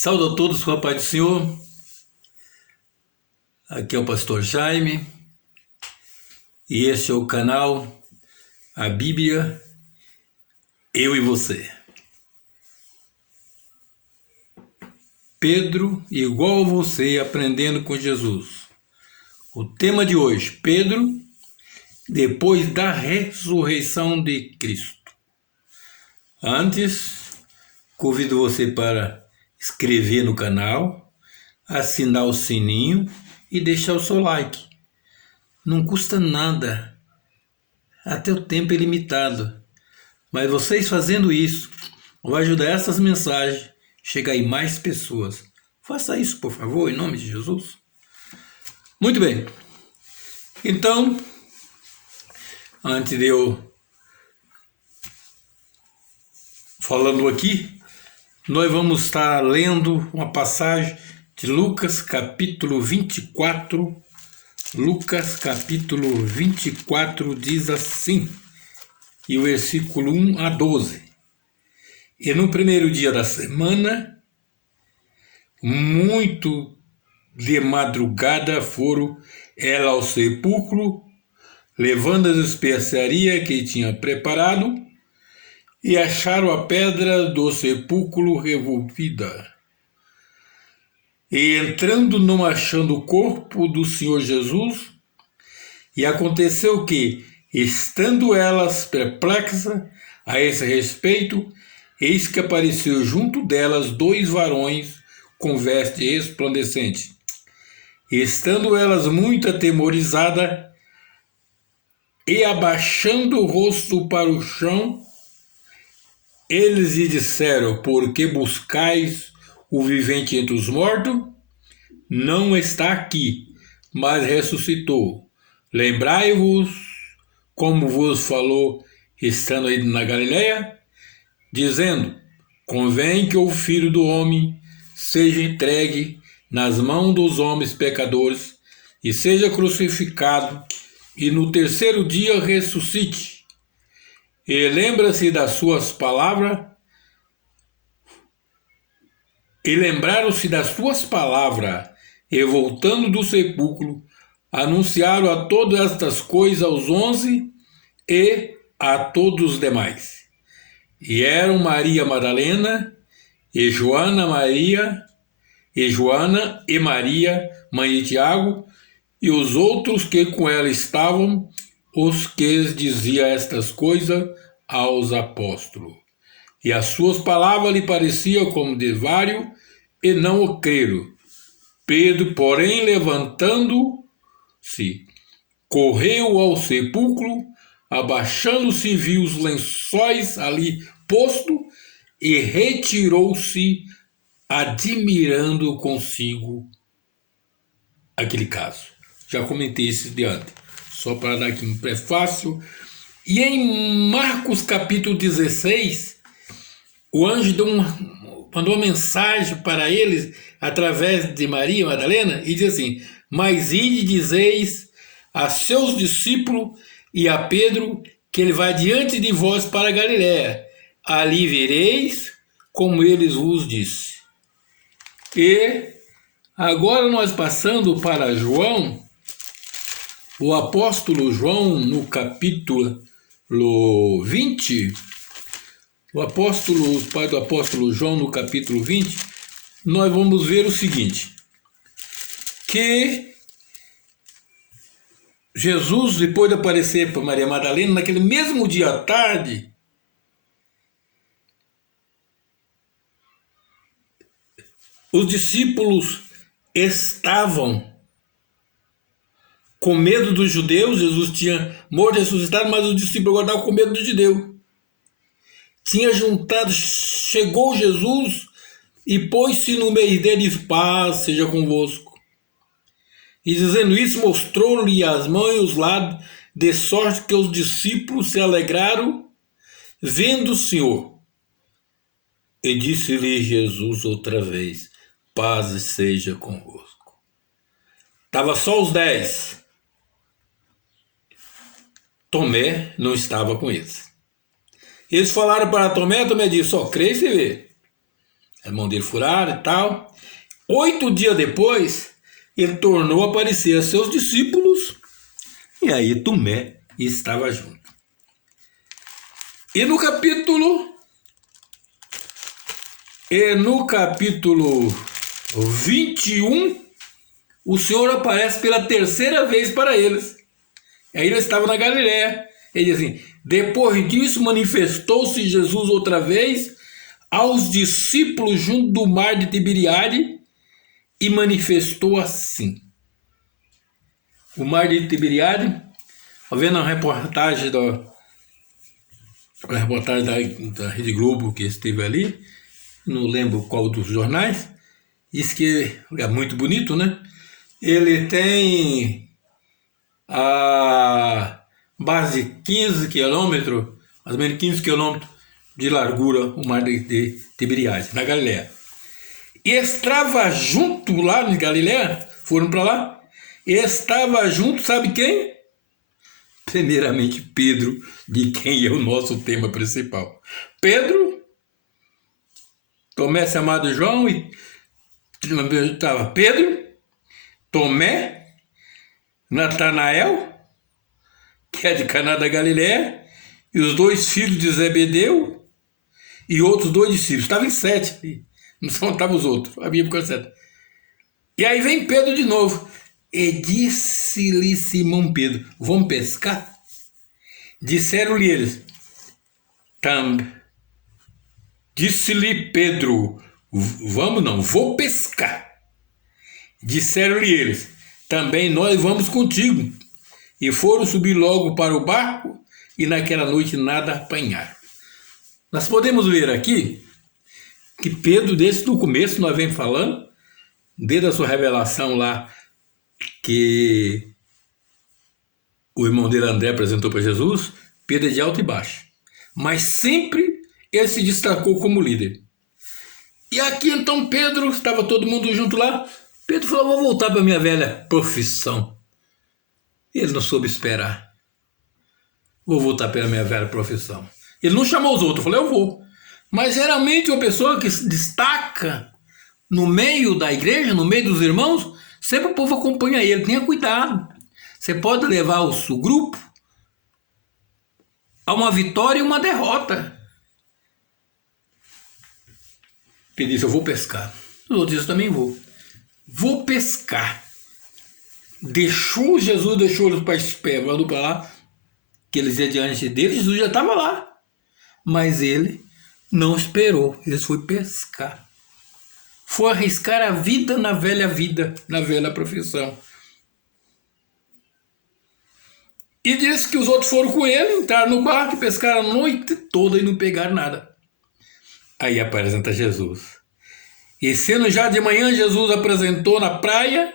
Saúde a todos com a paz do Senhor. Aqui é o pastor Jaime e este é o canal A Bíblia, Eu e Você. Pedro igual a você aprendendo com Jesus. O tema de hoje, Pedro, depois da ressurreição de Cristo. Antes, convido você para inscrever no canal, assinar o sininho e deixar o seu like. Não custa nada, até o tempo é limitado, mas vocês fazendo isso vai ajudar essas mensagens a chegar em mais pessoas. Faça isso, por favor, em nome de Jesus. Muito bem, então, antes de eu falando aqui, nós vamos estar lendo uma passagem de Lucas capítulo 24. Lucas capítulo 24 diz assim, e o versículo 1 a 12. E no primeiro dia da semana, muito de madrugada foram ela ao sepulcro, levando as especiarias que tinha preparado, e acharam a pedra do sepulcro revolvida. E entrando, não achando o corpo do Senhor Jesus, e aconteceu que, estando elas perplexas a esse respeito, eis que apareceu junto delas dois varões com veste resplandecente. Estando elas muito atemorizadas, e abaixando o rosto para o chão, eles lhe disseram: por que buscais o vivente entre os mortos? Não está aqui, mas ressuscitou. Lembrai-vos como vos falou estando aí na Galileia, dizendo: convém que o Filho do Homem seja entregue nas mãos dos homens pecadores e seja crucificado e no terceiro dia ressuscite. E lembra-se das suas palavras, e lembraram-se das suas palavras, e voltando do sepulcro, anunciaram a todas estas coisas aos 11 e a todos os demais. E eram Maria Madalena, e Joana e Maria, mãe de Tiago, e os outros que com ela estavam, os que dizia estas coisas aos apóstolos. E as suas palavras lhe pareciam como de vários, e não o creram. Pedro, porém, levantando-se, correu ao sepulcro, abaixando-se, viu os lençóis ali posto, e retirou-se, admirando consigo aquele caso. Já comentei isso de antes, só para dar aqui um prefácio. E em Marcos capítulo 16, o anjo mandou uma mensagem para eles através de Maria Madalena e diz assim: mas ide dizeis a seus discípulos e a Pedro que ele vai diante de vós para Galiléia. Ali vereis como eles vos disse. E agora nós passando para João, o apóstolo João, no capítulo 20, o pai do apóstolo João, no capítulo 20, nós vamos ver o seguinte, que Jesus, depois de aparecer para Maria Madalena, naquele mesmo dia à tarde, os discípulos estavam com medo dos judeus. Jesus tinha morto e ressuscitado, mas os discípulos agora estavam com medo dos judeus. Tinha juntado, chegou Jesus e pôs-se no meio deles: paz seja convosco. E dizendo isso, mostrou-lhe as mãos e os lados, de sorte que os discípulos se alegraram, vendo o Senhor. E disse-lhe Jesus outra vez: paz seja convosco. Estava só os 10. Tomé não estava com eles. Eles falaram para Tomé, Tomé disse: só crê se vê. a mão dele furada e tal. 8 dias depois, ele tornou a aparecer a seus discípulos, e aí Tomé estava junto. E no capítulo 21, o Senhor aparece pela terceira vez para eles. Aí eles estavam na Galiléia. Ele diz assim: depois disso manifestou-se Jesus outra vez aos discípulos junto do mar de Tiberíade e manifestou assim. O mar de Tiberíade, vendo a reportagem da Rede Globo que esteve ali, não lembro qual dos jornais, diz que é muito bonito, né? Ele tem a base de 15 quilômetros, mais ou menos 15 quilômetros de largura, o mar de Tiberíade, na Galiléia. E estava junto lá na Galiléia, foram para lá, e estava junto, sabe quem? Primeiramente Pedro, de quem é o nosso tema principal. Pedro, Tomé chamado João, e estava Pedro, Tomé, Natanael, que é de Caná da Galiléia, e os 2 filhos de Zebedeu, e outros 2 discípulos. Estavam em 7, não estavam os outros, a Bíblia ficou 7. E aí vem Pedro de novo, e disse-lhe Simão Pedro: vamos pescar? Disseram-lhe eles, disse-lhe Pedro: vamos não, vou pescar. Disseram-lhe eles, também nós vamos contigo. E foram subir logo para o barco, e naquela noite nada apanharam. Nós podemos ver aqui que Pedro, desde o começo, nós vem falando, desde a sua revelação lá, que o irmão dele, André, apresentou para Jesus, Pedro é de alto e baixo. Mas sempre ele se destacou como líder. E aqui então Pedro, estava todo mundo junto lá, Pedro falou: vou voltar para a minha velha profissão. Ele não soube esperar. Vou voltar para a minha velha profissão. Ele não chamou os outros, falou: eu vou. Mas geralmente uma pessoa que se destaca no meio da igreja, no meio dos irmãos, sempre o povo acompanha ele. Tenha cuidado. Você pode levar o seu grupo a uma vitória e uma derrota. Pedro disse: eu vou pescar. Os outros dizem: eu também vou. Vou pescar. Jesus deixou eles para lá, que eles iam diante dele. Jesus já estava lá, mas ele não esperou. Ele foi pescar, foi arriscar a vida, na velha profissão. E disse que os outros foram com ele, entraram no quarto e pescaram a noite toda e não pegaram nada. Aí apresenta Jesus. E sendo já de manhã, Jesus apresentou na praia,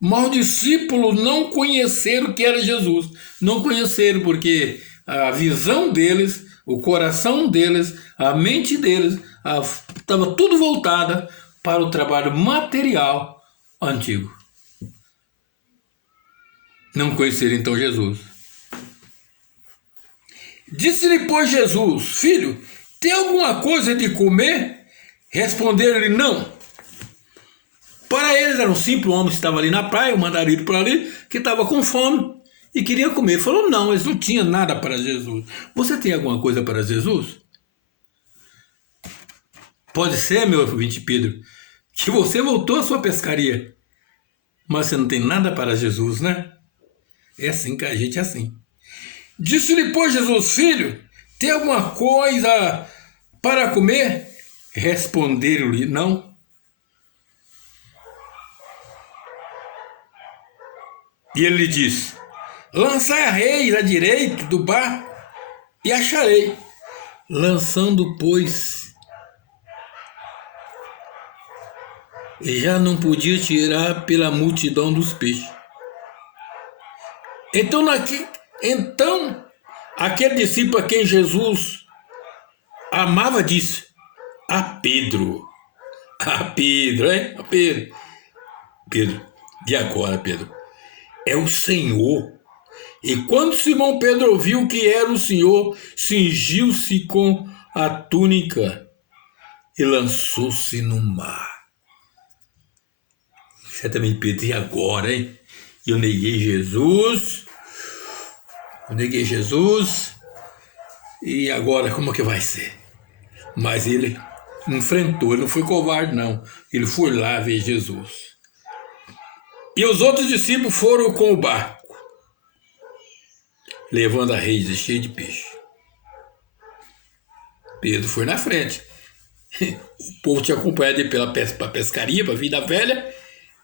mas os discípulos não conheceram que era Jesus. Não conheceram porque a visão deles, o coração deles, a mente deles, estava tudo voltada para o trabalho material antigo. Não conheceram então Jesus. Disse-lhe, pois, Jesus: filho, tem alguma coisa de comer? Responderam-lhe: não. Para eles era um simples homem que estava ali na praia, o mandarim por ali, que estava com fome e queria comer. Falou: não, eles não tinham nada para Jesus. Você tem alguma coisa para Jesus? Pode ser, meu ouvinte Pedro, que você voltou à sua pescaria, mas você não tem nada para Jesus, né? É assim que a gente é assim. Disse-lhe, pois, Jesus: filho, tem alguma coisa para comer? Responderam-lhe: não. E ele lhe disse: lançai a rede à direita do barco e acharei. Lançando, pois, já não podia tirar pela multidão dos peixes. Então aquele discípulo a quem Jesus amava disse a Pedro: Pedro, e agora, Pedro? É o Senhor. E quando Simão Pedro ouviu que era o Senhor, cingiu-se com a túnica e lançou-se no mar. Certamente Pedro, e agora, hein? Eu neguei Jesus, e agora como que vai ser? Mas ele enfrentou, ele não foi covarde não, ele foi lá ver Jesus. E os outros discípulos foram com o barco, levando a rede cheia de peixe. Pedro foi na frente. O povo tinha acompanhado ele pela pescaria, para a vida velha.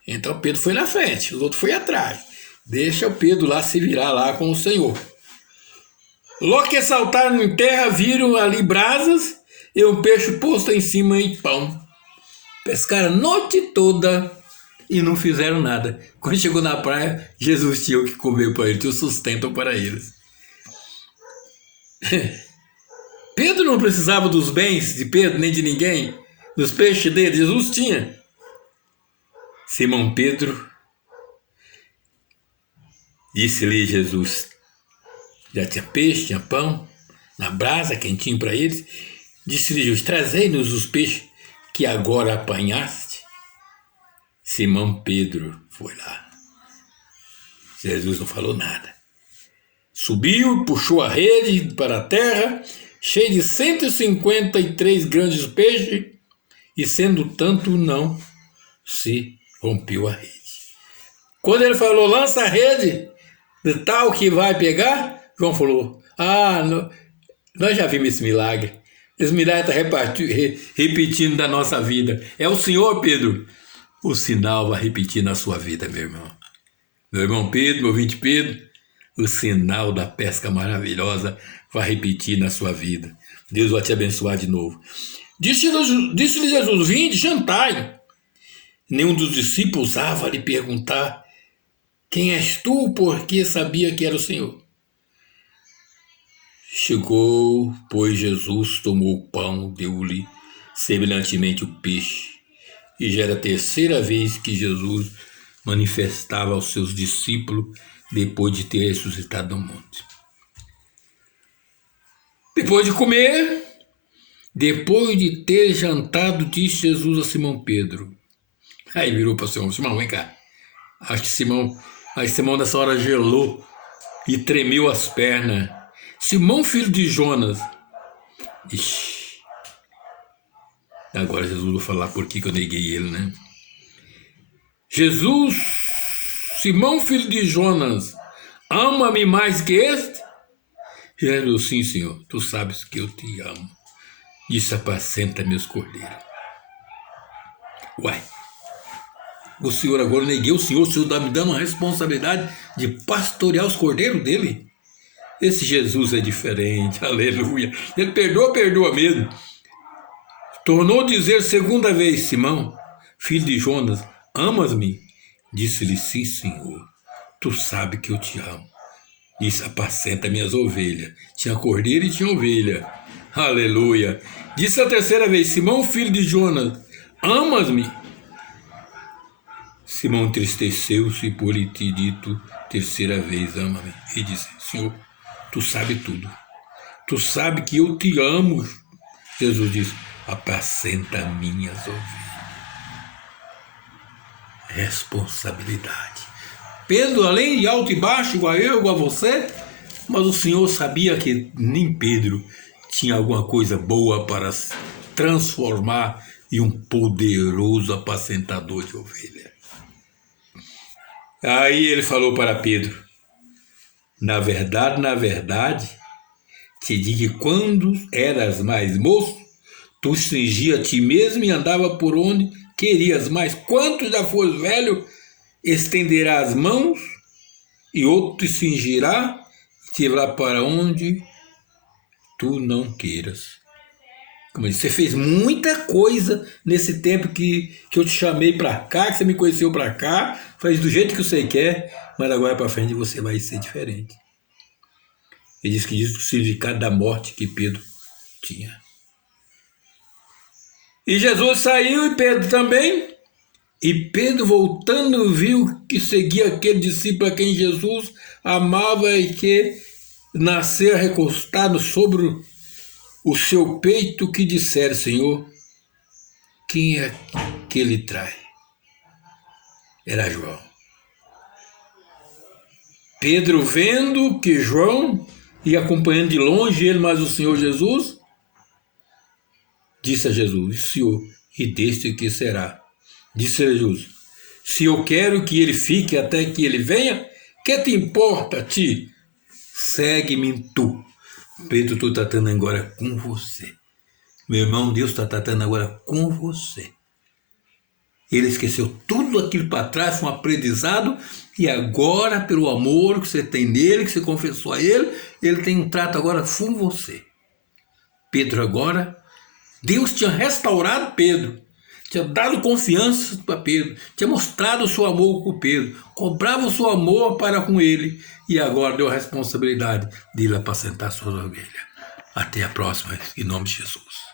Então Pedro foi na frente, os outros foram atrás. Deixa o Pedro lá se virar lá com o Senhor. Logo que saltaram em terra, viram ali brasas e um peixe posto em cima e pão. Pescaram a noite toda e não fizeram nada. Quando chegou na praia, Jesus tinha o que comer para eles, tinha o sustento para eles. Pedro não precisava dos bens de Pedro, nem de ninguém, dos peixes dele, Jesus tinha. Simão Pedro disse-lhe Jesus, já tinha peixe, tinha pão, na brasa, quentinho para eles. Disse-lhe Jesus, trazei-nos os peixes que agora apanhaste. Simão Pedro foi lá. Jesus não falou nada. Subiu, puxou a rede para a terra, cheia de 153 grandes peixes, e sendo tanto não se rompeu a rede. Quando ele falou, lança a rede, de tal que vai pegar, João falou, nós já vimos esse milagre. Esse milagre está repetindo da nossa vida. É o Senhor, Pedro. O sinal vai repetir na sua vida, meu irmão. Meu irmão Pedro, meu ouvinte Pedro, o sinal da pesca maravilhosa vai repetir na sua vida. Deus vai te abençoar de novo. Disse-lhe Jesus, vinde, jantai. Nenhum dos discípulos ousava lhe perguntar, quem és tu? Porque sabia que era o Senhor. Chegou, pois Jesus tomou o pão, deu-lhe semelhantemente o peixe. E já era a terceira vez que Jesus manifestava aos seus discípulos depois de ter ressuscitado do monte. Depois de comer, depois de ter jantado, disse Jesus a Simão Pedro. Aí virou para o Simão, Simão, vem cá. Acho que Simão nessa hora gelou e tremeu as pernas. Simão, filho de Jonas. Ixi. Agora Jesus vai falar por que eu neguei ele, né? Jesus, Simão, filho de Jonas, ama-me mais que este? E ele falou, sim, Senhor, tu sabes que eu te amo. Disse, apacenta meus cordeiros. Uai, o Senhor agora, eu neguei o Senhor está me dando uma responsabilidade de pastorear os cordeiros dele. Esse Jesus é diferente, aleluia. Ele perdoa mesmo. Tornou dizer segunda vez, Simão, filho de Jonas, amas-me? Disse-lhe, sim, Senhor, tu sabes que eu te amo. Disse, apacenta minhas ovelhas. Tinha cordeiro e tinha ovelha. Aleluia. Disse a terceira vez, Simão, filho de Jonas, amas-me? Simão entristeceu-se por lhe ter dito terceira vez, ama-me. E disse, Senhor, tu sabes tudo. Tu sabes que eu te amo. Jesus disse, apacenta minhas ovelhas. Responsabilidade. Pedro, além de alto e baixo, igual eu, igual você, mas o Senhor sabia que nem Pedro tinha alguma coisa boa para se transformar em um poderoso apacentador de ovelha. Aí ele falou para Pedro, na verdade, te digo que quando eras mais moço, tu cingia a ti mesmo e andava por onde querias, mas quando já fores velho, estenderá as mãos e outro te cingirá e te levará para onde tu não queiras. Como eu disse, você fez muita coisa nesse tempo que eu te chamei para cá, que você me conheceu para cá, faz do jeito que você quer, mas agora para frente você vai ser diferente. Ele diz que diz o significado da morte que Pedro tinha. E Jesus saiu e Pedro também. E Pedro, voltando, viu que seguia aquele discípulo a quem Jesus amava e que nascera recostado sobre o seu peito, que dissera, Senhor, quem é que ele trai? Era João. Pedro, vendo que João ia acompanhando de longe ele, mas o Senhor Jesus, disse a Jesus: Senhor, e deste que será? Disse a Jesus: se eu quero que ele fique até que ele venha, que te importa a ti? Segue-me tu. Pedro, estou tratando agora com você. Meu irmão, Deus está tratando agora com você. Ele esqueceu tudo aquilo para trás, foi um aprendizado, e agora, pelo amor que você tem nele, que você confessou a ele tem um trato agora com você. Pedro agora, Deus tinha restaurado Pedro, tinha dado confiança para Pedro, tinha mostrado o seu amor com Pedro, cobrava o seu amor para com ele, e agora deu a responsabilidade de ele apacentar suas ovelhas. Até a próxima, em nome de Jesus.